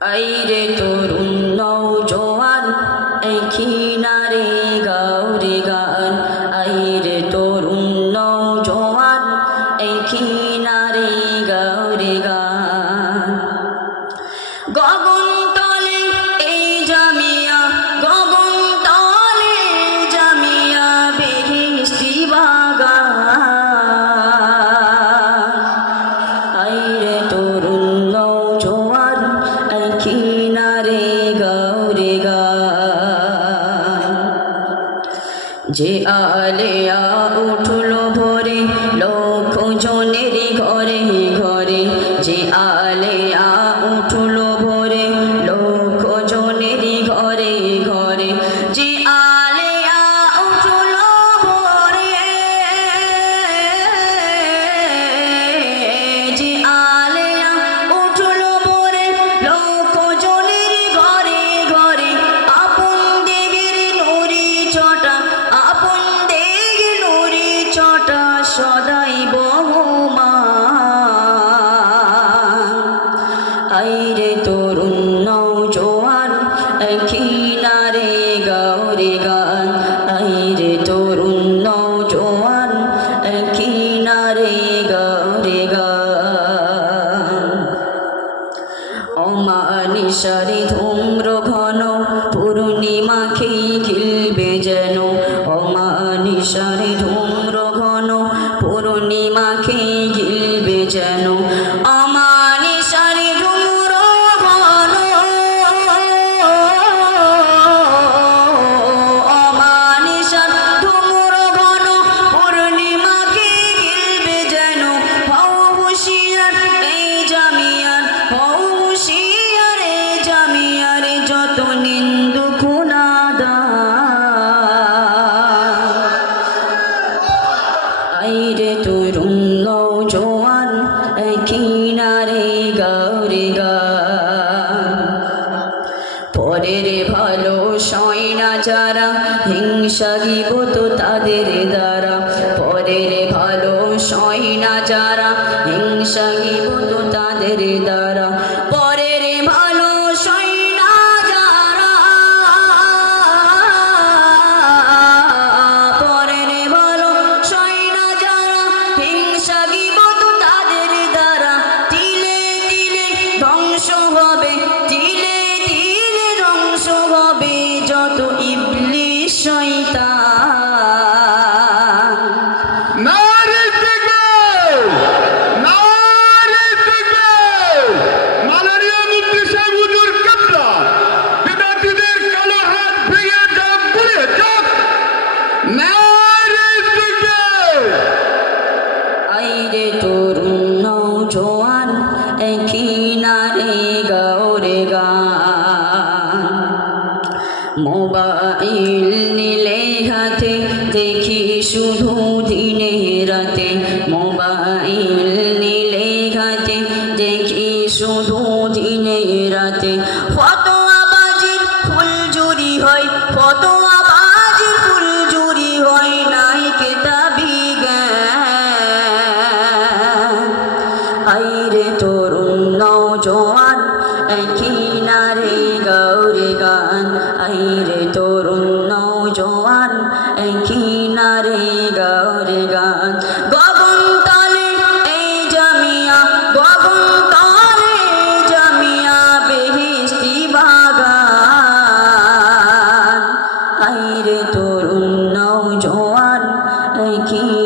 আইরে তরুণ নৌজোয়ান এই কিনারে গাউরে গান। আইরে তরুণ নৌজোয়ান এই কিনারে গাউরে গান। গগন যে আলেয়া উঠল কিনারে রে গান আইরে তরুণ কিনারে গৌরে গান। অমানিসারে ধূম্র ঘন পূর্ণিমাকে ঘিলবে যেন অমানিসারে হিংসা তো তাদের দ্বারা পরের ভালো সয় না যারা। হিংসা তো তাদের দ্বারা। তরুণ নৌজোয়ান, এই কিনারে গৌরে গান। মোবাইল নিলে হাতে, দেখি শুধু দিনে রাতে। মোবাইল নিলে হাতে, দেখি শুধু দিনে রাতে। তরুণ নৌজোয়ান, এই কিনারে গৌরে গান। আইরে তরুণ নৌজোয়ান, এই কিনারে গৌরে গান। তলে এই